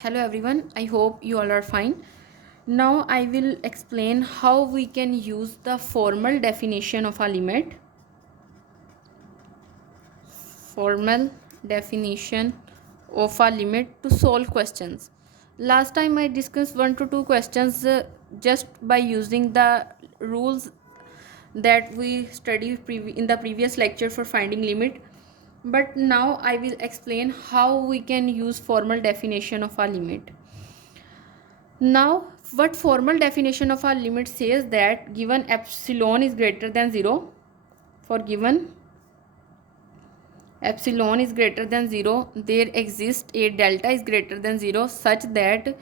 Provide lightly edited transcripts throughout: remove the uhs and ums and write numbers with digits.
Hello everyone, I hope you all are fine. Now I will explain how we can use the formal definition of a limit. Formal definition of a limit to solve questions. Last time I discussed one to two questions just by using the rules that we studied in the previous lecture for finding limit. But now I will explain how we can use formal definition of a limit. Now, what formal definition of our limit says that given epsilon is greater than 0, for given epsilon is greater than 0, there exists a delta is greater than 0 such that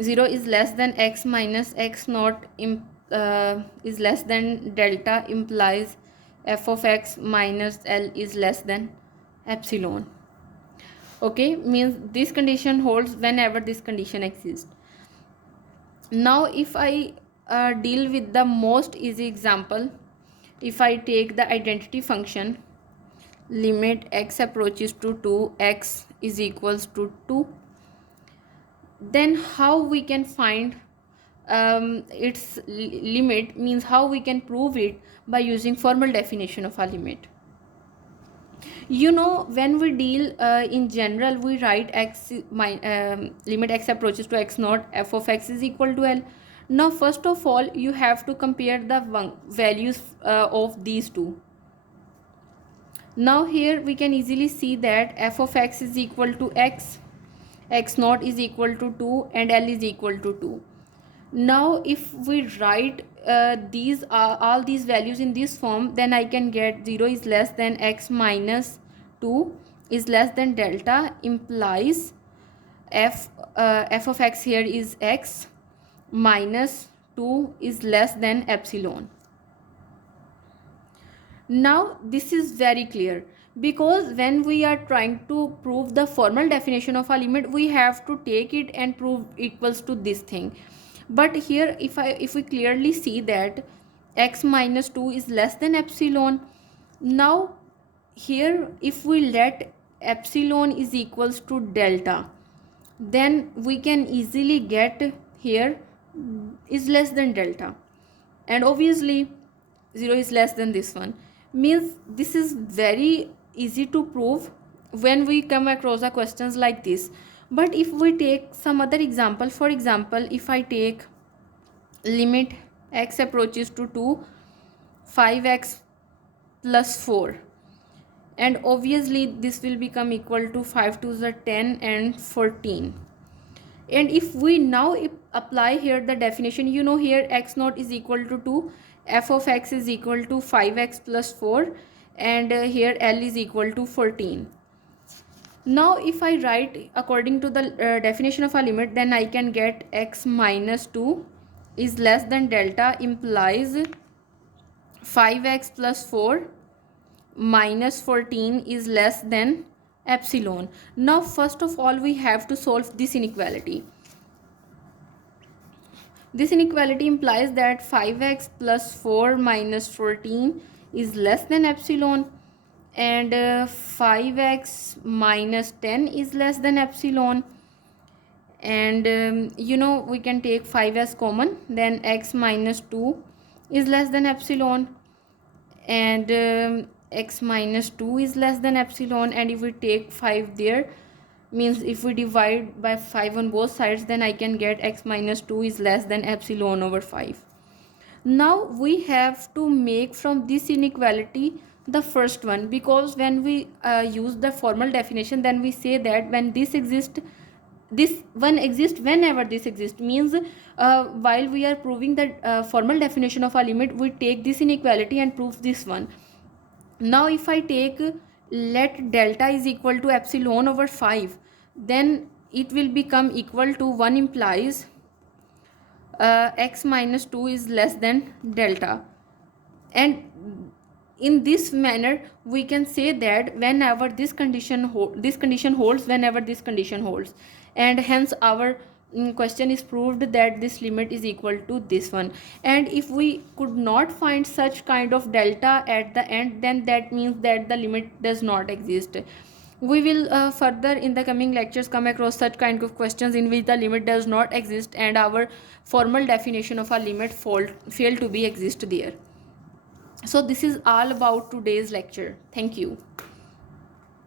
0 is less than x minus x naught is less than delta implies f of x minus L is less than epsilon. Okay, means this condition holds whenever this condition exists. Now if I deal with the most easy example, if I take the identity function limit x approaches to 2 x is equals to 2, then how we can find its limit, means how we can prove it by using formal definition of a limit. When we deal in general, we write limit x approaches to x naught f of x is equal to L. Now first of all you have to compare the values of these two. Now here we can easily see that f of x is equal to x naught is equal to 2 and L is equal to 2. Now if we write these all these values in this form, then I can get 0 is less than x minus 2 is less than delta implies f of x here is x minus 2 is less than epsilon. Now this is very clear, because when we are trying to prove the formal definition of a limit, we have to take it and prove equals to this thing. But here if we clearly see that x minus 2 is less than epsilon, now here if we let epsilon is equals to delta, then we can easily get here is less than delta, and obviously 0 is less than this one, means this is very easy to prove when we come across the questions like this. But if we take some other example, for example if I take limit x approaches to 2 5x plus 4, and obviously this will become equal to 5 to the 10 and 14. And if we now apply here the definition, here x naught is equal to 2, f of x is equal to 5x plus 4, and here L is equal to 14. Now if I write according to the definition of a limit, then I can get x minus 2 is less than delta implies 5x plus 4 minus 14 is less than epsilon. Now first of all we have to solve this inequality. This inequality implies that 5x plus 4 minus 14 is less than epsilon, and 5x minus 10 is less than epsilon, and we can take 5 as common, then x minus 2 is less than epsilon, and x minus 2 is less than epsilon, and if we take 5 there, means if we divide by 5 on both sides, then I can get x minus 2 is less than epsilon over 5. Now we have to make from this inequality the first one, because when we use the formal definition, then we say that when this exists, this one exists whenever this exists, means while we are proving the formal definition of a limit, we take this inequality and prove this one. Now if I take let delta is equal to epsilon over 5, then it will become equal to 1 implies x minus 2 is less than delta, and in this manner we can say that whenever this condition holds, whenever this condition holds, and hence our question is proved that this limit is equal to this one. And if we could not find such kind of delta at the end, then that means that the limit does not exist. We will further in the coming lectures come across such kind of questions in which the limit does not exist and our formal definition of a limit fail to be exist there. So this is all about today's lecture. Thank you.